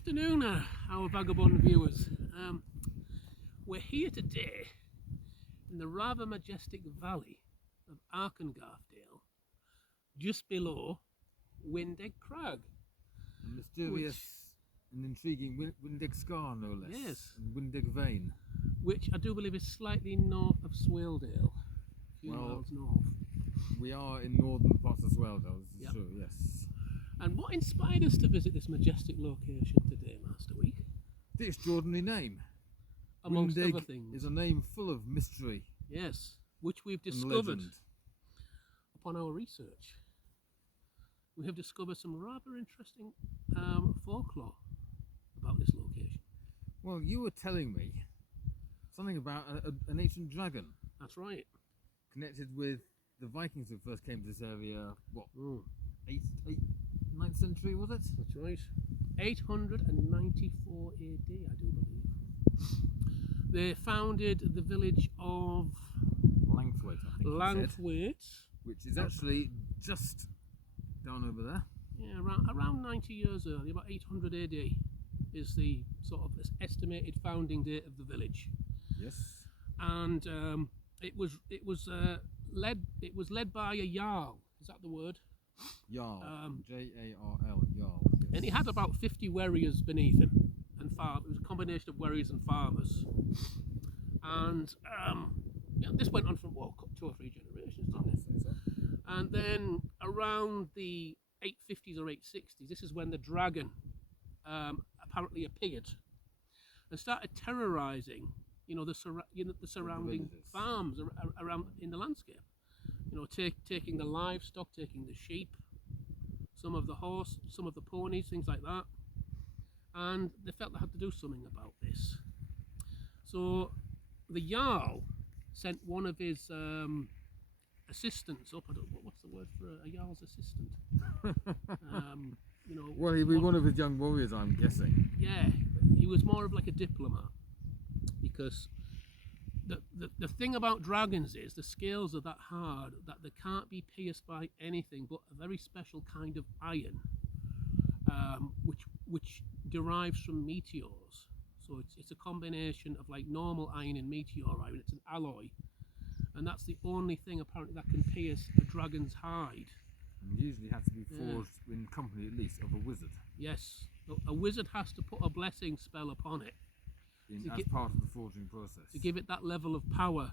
Afternoon, our vagabond viewers. We're here today in the rather majestic valley of Arkengarthdale, just below Windegg Crag. A mysterious and intriguing Windegg Scar, no less. Yes. And Windegg Vein. Which I do believe is slightly north of Swaledale, a few miles north. We are in northern parts of Swaledale, this is Yep. true, yes. And what inspired us to visit this majestic location today, Master Week? The extraordinary name. Amongst Windegg other things. is a name full of mystery. Yes, which we've and discovered legend. upon our research. We have discovered some rather interesting folklore about this location. Well, you were telling me something about an ancient dragon That's right. connected with the Vikings who first came to this area, what, Mm, 9th century, was it? that's right. 894 AD, I do believe. They founded the village of Langthwaite, I think you said, Langthwaite. which is actually just down over there. Yeah, around 90 years early, about 800 AD is the sort of estimated founding date of the village. Yes. And it was led by a jarl. Is that the word? Jarl, J-A-R-L, Jarl. Yes. And he had about 50 warriors beneath him, and it was a combination of warriors and farmers. And this went on for 2 or 3 generations, didn't it? So. And then around the 850s or 860s, this is when the dragon apparently appeared and started terrorising, the surrounding villages. farms around in the landscape. Taking the livestock, taking the sheep, some of the horse, some of the ponies, things like that. And they felt they had to do something about this. So the Jarl sent one of his assistants up. I don't know, what's the word for a Jarl's assistant? Well, he'd be one of his young warriors, I'm guessing. Yeah, he was more of like a diplomat, because the thing about dragons is the scales are that hard that they can't be pierced by anything but a very special kind of iron, which derives from meteors. So it's a combination of like normal iron and meteor iron. It's an alloy, and that's the only thing apparently that can pierce a dragon's hide. And usually has to be forged in company at least of a wizard. Yes, a wizard has to put a blessing spell upon it As part of the forging process. to give it that level of power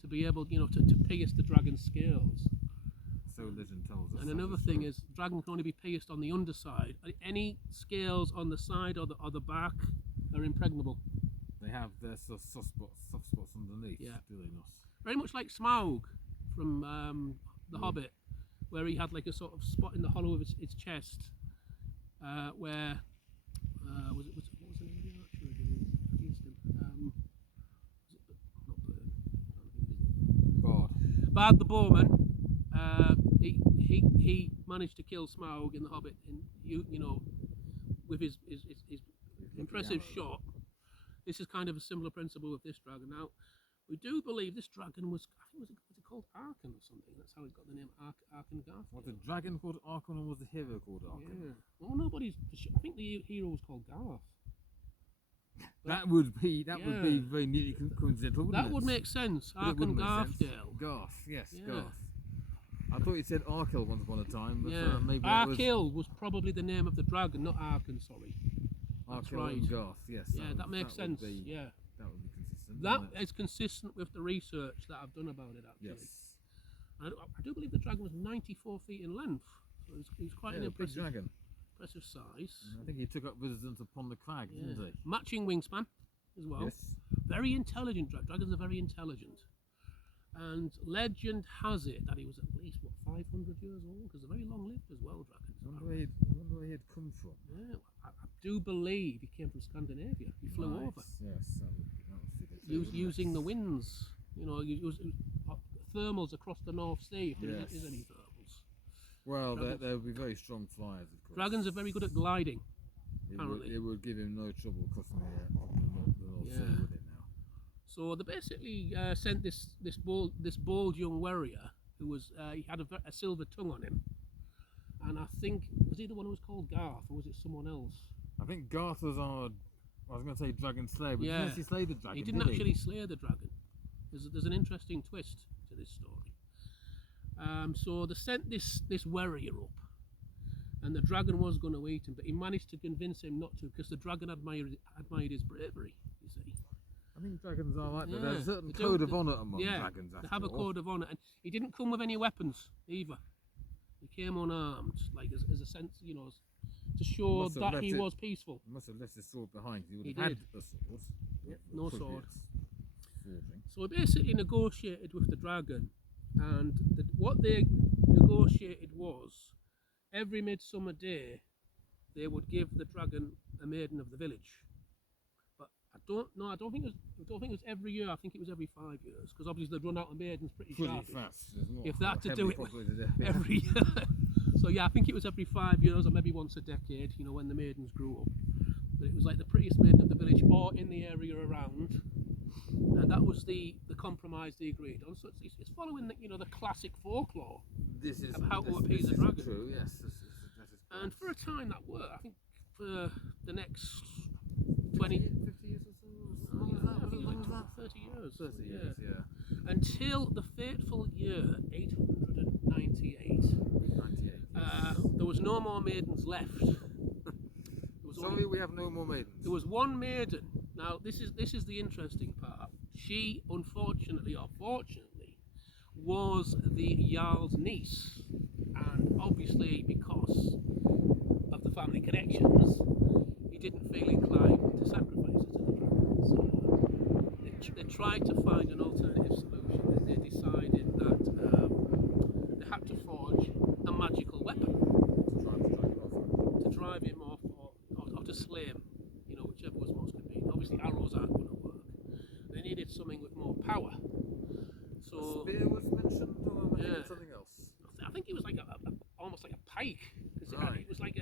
to be able, to pierce the dragon's scales. So legend tells us. And another thing is, dragon can only be pierced on the underside. Any scales on the side or the back are impregnable. They have their soft spots underneath. Yeah. Do they not? Very much like Smaug from The Hobbit, where he had like a sort of spot in the hollow of his chest, where what was the name of the archer again? Pierced him. Not Burn. Bard. Bard the Bowman. He managed to kill Smaug in The Hobbit, with his impressive shot. This is kind of a similar principle with this dragon. Now, we do believe this dragon was it called Arken or something? That's how it got the name Arkengarth. Was the dragon called Arkon or was the hero called Arkon? Yeah. Well, nobody's. I think the hero was called Garth. That would be very neatly coincidental, wouldn't it? That would make sense. But it wouldn't make sense. Arkengarthdale. Garth, yes, Yeah. Garth. I thought you said Arkell once upon a time, but Yeah. maybe that was Arkell was probably the name of the dragon, not Arken. Sorry. That's Arkell right. and Garth. Yes. Yeah, that makes sense. Would be, Yeah. that would be consistent. That wouldn't it? is consistent with the research that I've done about it, actually. Yes. I do believe the dragon was 94 feet in length, so it was quite an Yeah, a big impressive size. I think he took up residence upon the crag, Yeah. didn't he? Matching wingspan as well. Yes. Very intelligent dragons are very intelligent. And legend has it that he was at least 500 years old, because they're very long lived as well, dragons. I wonder where he'd come from. Yeah, I do believe he came from Scandinavia. He flew Right, over. Yes, that would fit it too, wouldn't Using it? the winds, thermals across the North Sea, if there Yes. is any thermals. Well, they would be very strong flyers, of course. Dragons are very good at gliding. apparently. It would give him no trouble crossing the North Sea, would it now? So they basically sent this bold young warrior who was he had a silver tongue on him, and I think was he the one who was called Garth or was it someone else? I think Garth was our, I was going to say dragon slayer, but Yeah. didn't actually slay the dragon, He didn't did actually slay the dragon. There's an interesting twist to this story. So they sent this warrior up, and the dragon was going to eat him, but he managed to convince him not to because the dragon admired his bravery. You see. I think dragons are like that. Yeah, There's a certain they do. code of honour among Yeah, dragons. they have a code of honour, and he didn't come with any weapons either. He came unarmed, like as a sense, you know, to show Must have that left he it- was peaceful. He must have left his sword behind. He would He have had did. a sword. Yeah, no Previous sword. forging. So he basically negotiated with the dragon, and what they negotiated was every midsummer day they would give the dragon a maiden of the village. But I don't think it was every year. I think it was every 5 years because obviously they'd run out of maidens pretty sharp. Fast. There's not If a they had to do heavily it populated area. every year. So yeah, I think it was every 5 years or maybe once a decade, you know, when the maidens grew up. But it was like the prettiest maiden of the village or in the area around. And that was the compromise they agreed on. So it's following the, you know, the classic folklore. This is Of how to this appease is a dragon. True, yes. That is And for a correct. time that worked. I think for the next 20 50 years or so? I Long as that? think it was Long as like that? 30 years. 30 years, yeah. Until the fateful year 898. 98. There was no more maidens left. Sorry, we have no more maidens. There was one maiden. Now this is the interesting part. She, unfortunately or fortunately, was the Jarl's niece, and obviously because of the family connections, he didn't feel inclined to sacrifice her to the dragon. So they tried to find an alternative solution. They decided that they had to forge a magical weapon to drive him off or to slay him, you know, whichever was most convenient. Obviously arrows aren't going to work. They needed something with more power. So Spear was mentioned, or maybe Yeah. something else. I think it was like almost like a pike. 'Cause Right. it was like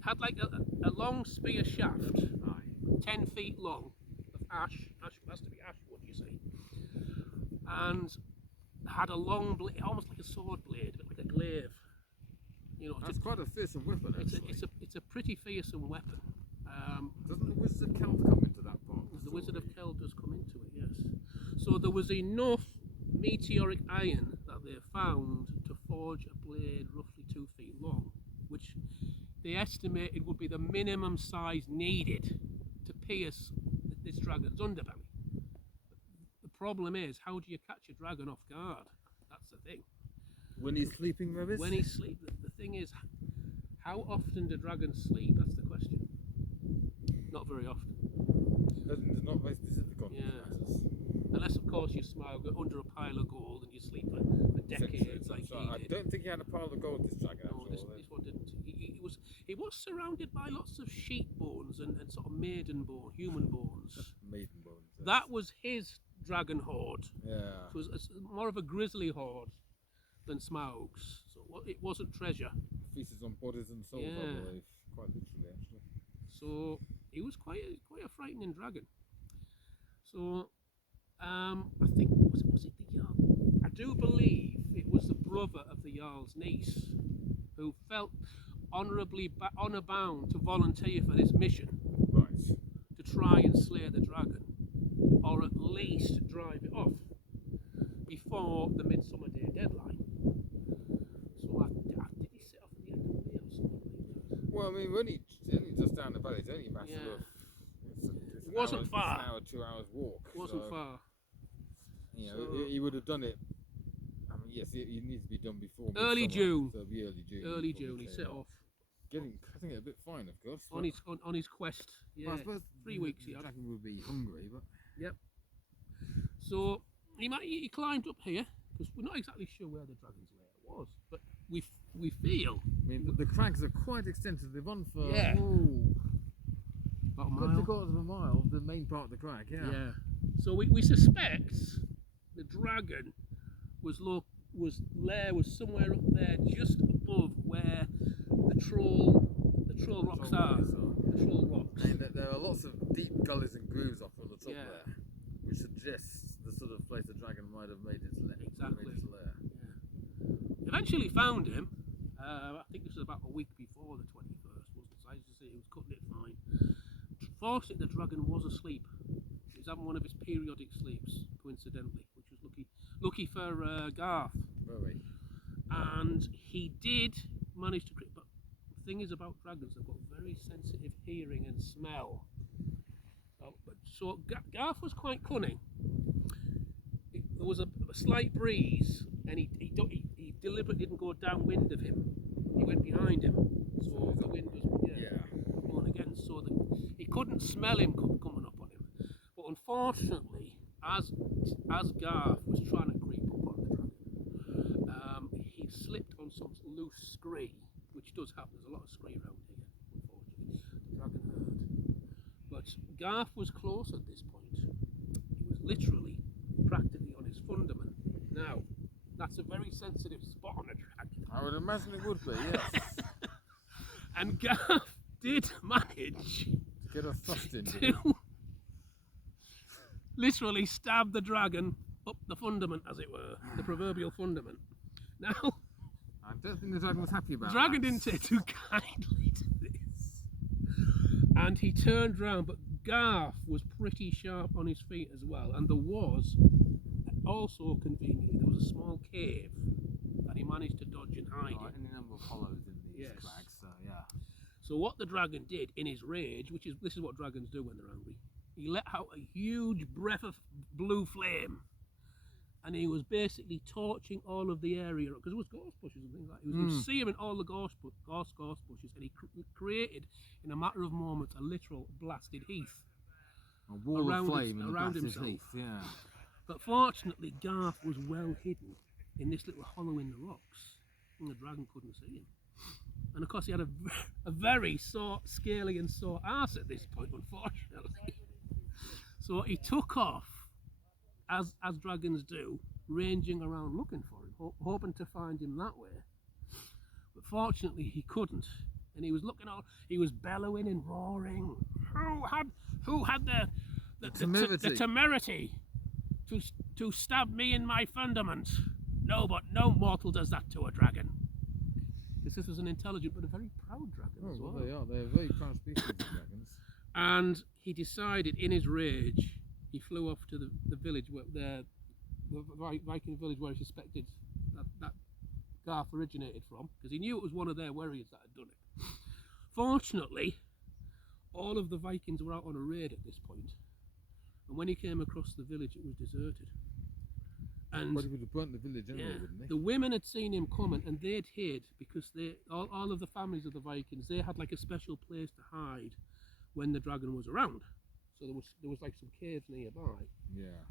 had like a long spear shaft, Aye. 10 feet long, of ash has to be ash wood, you see, and had a long blade, almost like a sword blade, but like a glaive. You know, That's quite a fearsome weapon, actually. it's a pretty fearsome weapon. Doesn't the Wizard of Keld come into that part? The Wizard of Keld does come into it, yes. So there was enough meteoric iron that they found to forge a blade roughly 2 feet long, which they estimated would be the minimum size needed to pierce this dragon's underbelly. The problem is, how do you catch a dragon off guard? That's the thing. When he's sleeping, Revis? When he sleeps, the thing is, how often do dragons sleep? That's the question. Not very often. It's not very specific on Yeah. matters. Unless, of course, you smile under a pile of gold and you sleep for decades like I he did. don't think he had a pile of gold, this dragon, No, after this all. one didn't. He was surrounded by lots of sheep bones and sort of maiden bone, human bones. Maiden bones. yes. That was his dragon horde. Yeah. It was more of a grisly horde than Smaug's. So it wasn't treasure. Feasts on bodies and souls, I Yeah. believe. Quite literally, actually. So he was quite a frightening dragon. So I think was it the Jarl? I do believe it was the brother of the Jarl's niece who felt honour bound to volunteer for this mission Right. to try and slay the dragon, or at least drive it off before the Midsummer Day deadline. So did he set off at the end of May or something? Well, I mean, when he only just down the valley, it's only a matter Yeah. of. It wasn't far. It's an hour, 2 hours walk. It wasn't so, far. You know, So- he would have done it. I mean, yes, it needs to be done before Early midsummer, June. So it'll be early June. Early before June, he came set up. off Cutting it a bit fine, of course. on his quest. Well, I Yeah, suppose 3 the weeks he had. dragon would be hungry, but So he climbed up here because we're not exactly sure where the dragon's lair was, but we feel I mean, the crags are quite extensive. They've gone for Yeah. oh, about a good mile. 3/4 of a mile. The main part of the crag, yeah. Yeah. So we suspect the dragon was lair was somewhere up there, just above where the troll rocks are. The troll rocks. And there are lots of deep gullies and grooves up on the top Yeah. there, which suggests the sort of place the dragon might have made its lair. Exactly. Made its lair. Yeah. Eventually found him. I think this was about a week before the 21st, wasn't it? So as you see, he was cutting it fine. Unfortunately, the dragon was asleep. He was having one of his periodic sleeps, coincidentally, which was lucky for Garth. Very. And he did manage to create. But the thing is about dragons, they've got very sensitive hearing and smell. So Garth was quite cunning. There was a slight breeze, and he deliberately didn't go downwind of him. He went behind him, so the wind was blowing against, so that he couldn't smell him coming up on him. But unfortunately, as Garth was trying to creep up on the dragon, he slipped on some loose scree, which does happen. There's a lot of scree around here. Unfortunately, the dragon heard. But Garth was close at this point. He was literally, practically on his fundament. Now, that's a very sensitive spot on a dragon. I would imagine it would be, yes. And Garth did manage to get a thrust in. To literally stab the dragon up the fundament, as it were, the proverbial fundament. Now, I don't think the dragon was happy about the dragon that. didn't take too kindly to this. And he turned round, but Garth was pretty sharp on his feet as well. And there was, also conveniently, there was a small cave that he managed to dodge and hide in. Any number of hollows in these crags, so yeah. So what the dragon did in his rage, this is what dragons do when they're angry, he let out a huge breath of blue flame, and he was basically torching all of the area, because there was gorse bushes and things like that. You would see him in all the gorse bushes, and he created, in a matter of moments, a literal blasted heath. A wall of flame around himself. Heath, yeah. But fortunately, Garth was well hidden in this little hollow in the rocks, and the dragon couldn't see him. And of course, he had a very scaly and sore arse at this point, unfortunately. So he took off, as dragons do, ranging around looking for him, hoping to find him that way. But fortunately, he couldn't. And he was he was bellowing and roaring. Who had the temerity to stab me in my fundament? No, but no mortal does that to a dragon. Because this was an intelligent but a very proud dragon as well. They are. They're a very proud species of dragons. And he decided, in his rage, he flew off to the village, the Viking village where he suspected that Garth originated from, because he knew it was one of their warriors that had done it. Fortunately, all of the Vikings were out on a raid at this point, and when he came across the village, it was deserted. And but he would have burnt the village anyway, wouldn't he? The women had seen him coming, and they'd hid, because all of the families of the Vikings, they had like a special place to hide when the dragon was around. So there was like some caves nearby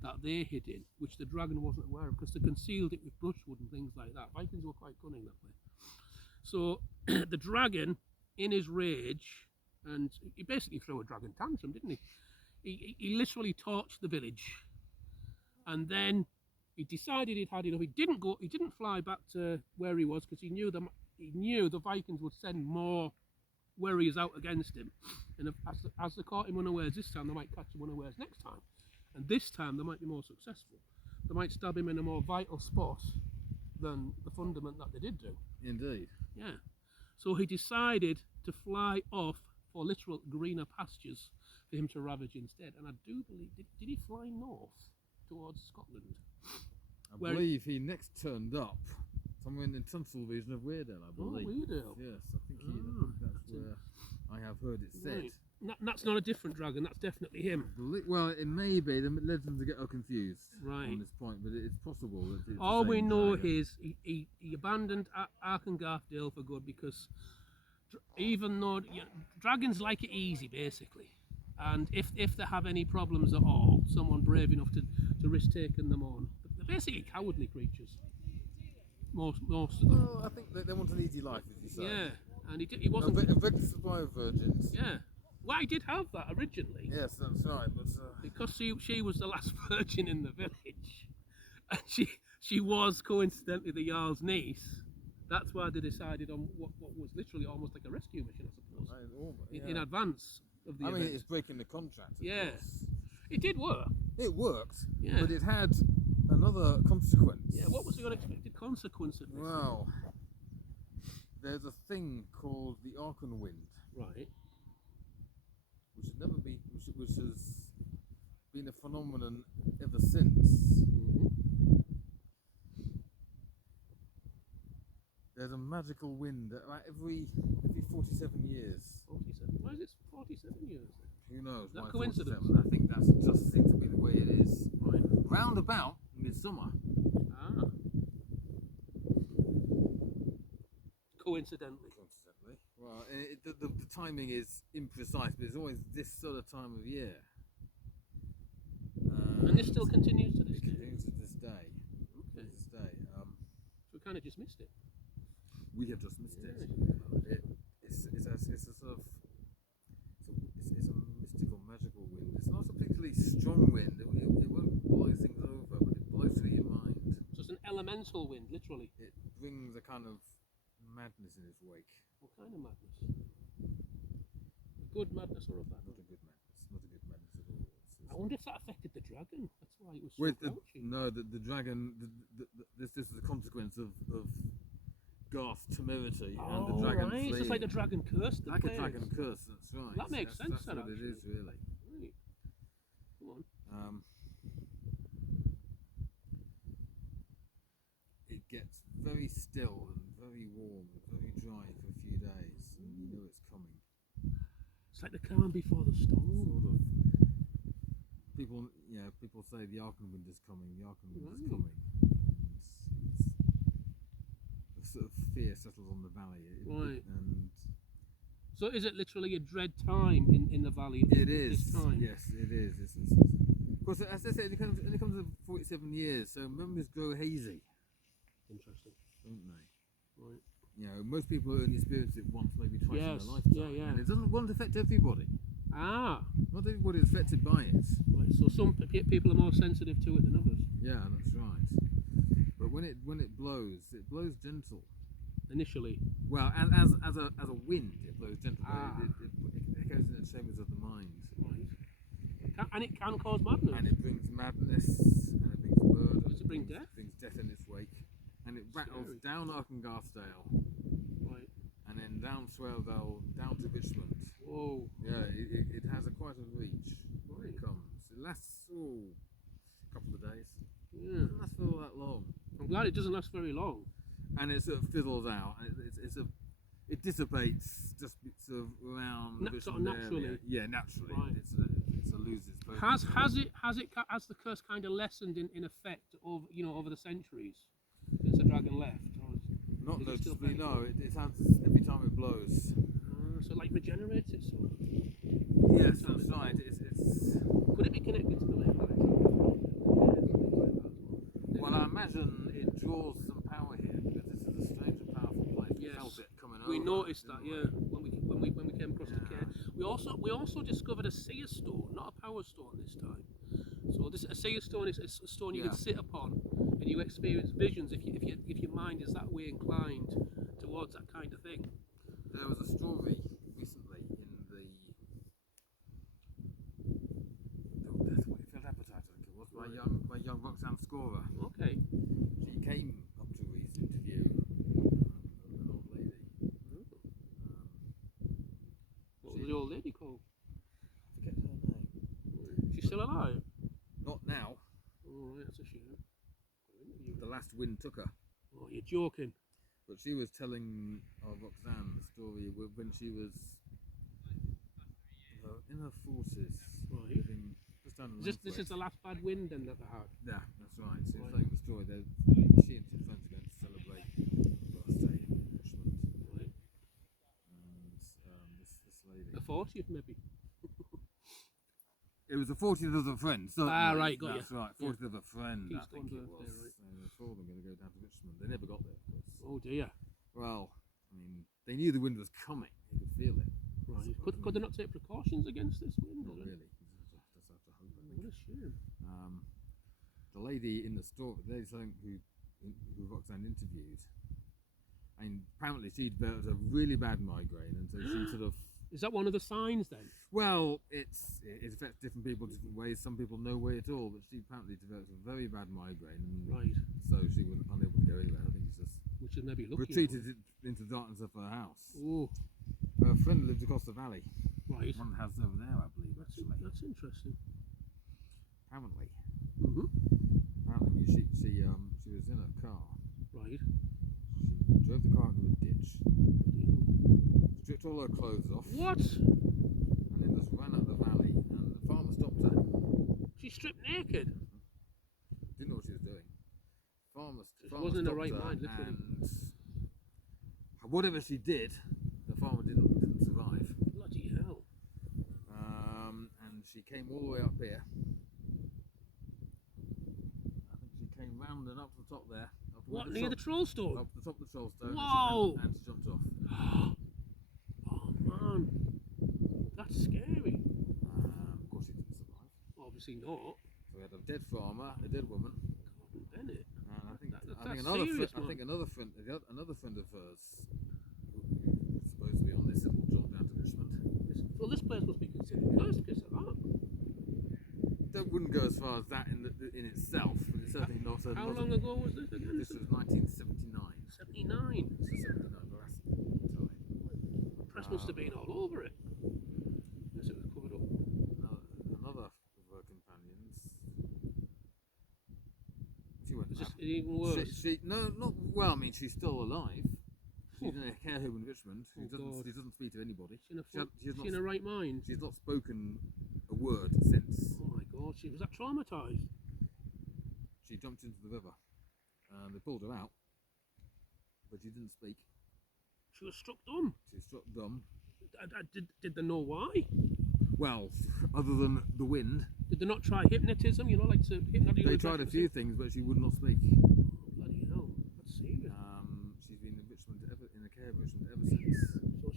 that they hid in, which the dragon wasn't aware of, because they concealed it with brushwood and things like that. Vikings were quite cunning that way. So the dragon, in his rage, and he basically threw a dragon tantrum, didn't he? He literally torched the village, and then he decided he'd had enough. He didn't fly back to where he was, because he knew the Vikings would send more warriors out against him, and as they caught him unawares this time, they might catch him unawares next time, and this time they might be more successful. They might stab him in a more vital spot than the fundament that they did do. Indeed. Yeah. So he decided to fly off for literal greener pastures for him to ravage instead. And I do believe, did he fly north towards Scotland? I believe he next turned up somewhere in the Tunstall region of Swaledale, I believe. Oh, Swaledale. Yes, I think that's where I have heard it said. Right. That's not a different dragon, that's definitely him. Well, it may be. The legends get confused on this point, but it's possible that it's all we know dragon. is he abandoned Arkengarthdale for good, because even though dragons like it easy, basically, and if they have any problems at all, someone brave enough to risk taking them on. But they're basically cowardly creatures. Most of them. Well, I think they want an easy life, as you say. Yeah, and he wasn't a big supply of virgins. Yeah. Well, he did have that originally. Yes, that's right, but because she was the last virgin in the village, and she was coincidentally the Jarl's niece. That's why they decided on what was literally almost like a rescue mission, I suppose, in advance of the event. I mean, it's breaking the contract. Yeah, it did work. It worked, yeah. But it had another consequence. Yeah, what was the unexpected consequence of this? Well, there's a thing called the Arkan wind. Right. Which is never been, which has been a phenomenon ever since. There's a magical wind about every 47 years. 47. Why is it 47 years? Who knows? Is that why coincidence? 47? I think that's just seems to be the way it is. Right. Round about midsummer. Ah. Coincidentally. Well, the timing is imprecise, but it's always this sort of time of year. And this still continues to this It day? continues to this day. Okay. To this day. So we kind of just missed it. We have just missed it. It's a sort of it's a mystical, magical wind. It's not a particularly strong wind. It won't blow things over, but it blows through your mind. So it's an elemental wind, literally. It brings a kind of madness in its wake. What kind of madness? A good madness or a bad Not one? a good madness. Not a good madness at all. I wonder if that affected the dragon. That's why it was so With grouchy. the dragon. This is a consequence of Garth's temerity and the dragon right. fleeing. So it's like the dragon curse. Like a dragon curse. That's right. That makes sense. That's what it is, really. Right. Go on. It gets very still and very warm and very dry for a few days, and you know it's coming. It's like the calm before the storm. Sort of. People say the Arkan wind is coming. The Arkan wind is coming. A sort of fear settles on the valley. Right. And So is it literally a dread time in the valley at it is. this time? Yes, it is. Of course, as I say, it only comes to 47 years, so memories grow hazy, Interesting. don't they? Right. You know, most people only experience it once, maybe twice Yes, in their lifetime. yeah. And it won't affect everybody. Ah. Not everybody is affected by it. Right. So some people are more sensitive to it than others. Yeah, that's right. But when it blows gentle. Initially. Well, as a wind, it blows gentle. Ah. But it goes in the chambers of the mind. Right. And it can cause madness. And it brings madness, and it brings murder. Does it bring death? It brings death in its wake. And it rattles Scary. down Arkangarthdale, Right. and then down Swaledale, down to Richmond. Whoa. Yeah, it has quite a reach when Right. it comes. It lasts a couple of days. It Yeah. doesn't last for all that long. I'm glad it doesn't last very long. And it sort of fizzles out. It dissipates just sort of around the Sort of Richmond area. naturally. Yeah, naturally. Right. It's a loses its focus. Has the curse kind of lessened in effect over the centuries since the dragon left? Or Not is it still noticeably, fairly- no. It has every time it blows. So it like regenerates itself. Yes, that's right. Could it be connected to the lake? Well, I imagine it draws some power here because this is a strange and powerful place. We Yes. felt it coming over. We noticed that, didn't yeah, when we came across the Yeah. cave. We also discovered a seer stone, not a power stone this time. So a seer stone is a stone you Yeah. can sit upon, and you experience visions if your mind is that way inclined towards that kind of thing. There was a story recently in the Death When It Felt Appetite, I think it was, by young Roxanne Scorer. Okay. She came up to Reese to interview an old lady. What was the old lady called? I forget her name. She's still alive? Not now. Oh, right, that's a shame. The last wind took her. Oh, you're joking. But she was telling Roxanne the story when she was in her 40s, Right. living just down the This is the last bad wind then that they had. Yeah, that's right. She was Right. telling the story that she and two friends are going to celebrate a birthday in Richmond. Right. And this lady. The 40th maybe. It was the 40th of a friend. So Right, got that's you. right, 40th of a friend. I Keith's think it birthday, was. right. And they thought they were going to go down to Richmond. They never got there, of course. Oh dear. Well, I mean, they knew the wind was coming. They could feel it. Right. Could they not take precautions against this wind? Not or really. Just have to hope. I anything? think. What a shame. The lady in the store, the lady who Roxanne interviewed, I mean, apparently she developed a really bad migraine, and so she sort of. Is that one of the signs then? Well, it affects different people different ways. Some people no way at all, but she apparently developed a very bad migraine, and Right. so she was unable to go anywhere. I think it's just Which is maybe lucky. retreated into the darkness of her house. Oh, Her friend lived across the valley. right. One house over there, I believe. actually. That's interesting. Apparently. Mm-hmm. Apparently, she was in a car. Right. She drove the car into a ditch, stripped all her clothes off, What? and then just ran up the valley. And the farmer stopped her. She stripped naked. Didn't know what she was doing. Farmer wasn't in her stopped right her, mind, literally. and whatever she did, the farmer didn't survive. Bloody hell. And she came all the way up here. I think she came round and up to the top there. Up to What, near the troll stone? Up to the top of the troll stone. Whoa! And she jumped off. Oh man, that's scary. Of course, she didn't survive. Obviously not. So we had a dead farmer, a dead woman, Gordon Bennett. and I think That's another serious, another friend of hers, who's supposed to be on this little jaunt down to Richmond. Well, this place must be considered cursed because of that. That wouldn't go as far as that in itself, but it's certainly not. How long ago was this again? This was 1979. 79. This was 79, the last time. The press must have been all over it. Unless it was covered up. Another of her companions. She went. Is this even worse? No, not well. I mean, she's still alive. She's in a care home in Richmond. She doesn't speak to anybody. She's in her right mind. She's not spoken a word since. Oh my God, she was that traumatised. She jumped into the river, and they pulled her out, but she didn't speak. She was struck dumb. She was struck dumb. Did they know why? Well, other than the wind, Did they not try hypnotism? You know, like to hypnotize. they tried a few things, but she would not speak. Bloody hell, that's serious. She's been in Richmond in the care of Richmond ever since. So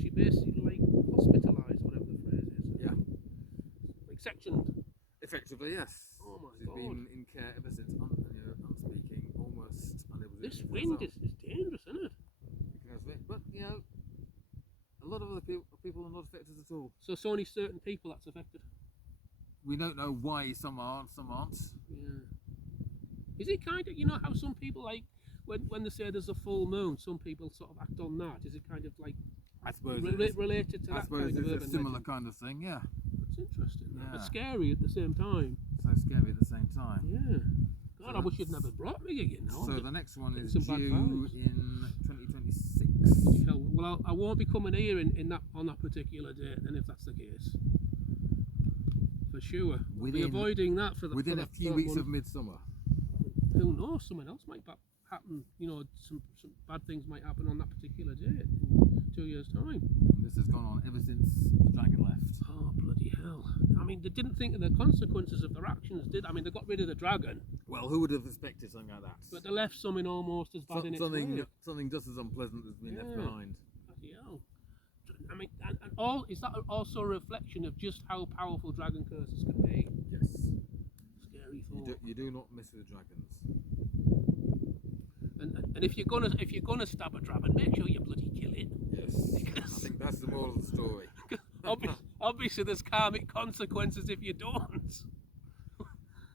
she basically like hospitalised, whatever the phrase is. Yeah. Like sectioned. Effectively, yes. Oh my She's God. been in care ever since, unspeaking, almost unable to. This wind is dangerous, isn't it? But a lot of other people are not affected at all. So it's only certain people that's affected. We don't know why some are, some aren't. Yeah. Is it kind of, you know how some people like when they say there's a full moon, some people sort of act on that. Is it kind of like I suppose related to I that suppose kind of it's urban a similar legend? kind of thing, yeah. That's interesting. Yeah. But scary at the same time. So scary at the same time. Yeah. God, So I wish you'd never brought me again now. So the next one is some due bad vibes. in 2026. Hell, well, I won't be coming here on that particular date then, if that's the case. For sure. We'll be avoiding that for within for a that few sort weeks month. of midsummer. Who knows? Something else might happen. You know, some bad things might happen on that particular date in 2 years' time. And this has gone on ever since the dragon left. Oh bloody hell! I mean, they didn't think of the consequences of their actions, did? I mean, they got rid of the dragon, Well, who would have expected something like that? but they left something almost as bad in its way. Something just as unpleasant has been left Yeah. behind. Bloody hell! I mean, and all is that also a reflection of just how powerful dragon curses can be? Yes. Scary thought. You do not mess with dragons. And if you're gonna stab a dragon, make sure you bloody kill it. Yes. I think that's the moral of the story. Obviously, there's karmic consequences if you don't.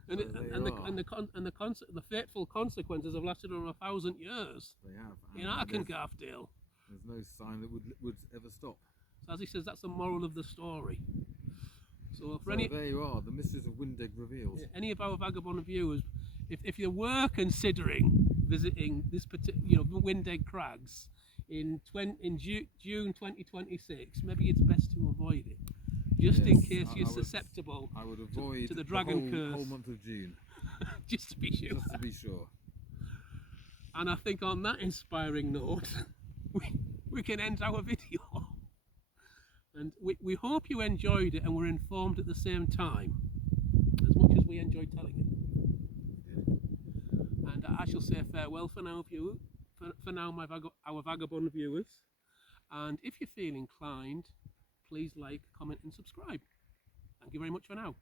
The fateful consequences have lasted over 1,000 years. They have. In Arkengarthdale. There's no sign that would ever stop. So as he says, that's the moral of the story. So for there you are, the mysteries of Windig revealed. any of our vagabond viewers, if you were considering visiting this particular, Windig Crags in June 2026, maybe it's best to avoid it, just in case you're susceptible. I would avoid to the dragon curse. whole month of June. Just to be sure. Just to be sure. And I think on that inspiring note, we can end our video. And we hope you enjoyed it and were informed at the same time, as much as we enjoyed telling it. And I shall say farewell for now, for now, our vagabond viewers. And if you feel inclined, please like, comment and subscribe. Thank you very much for now.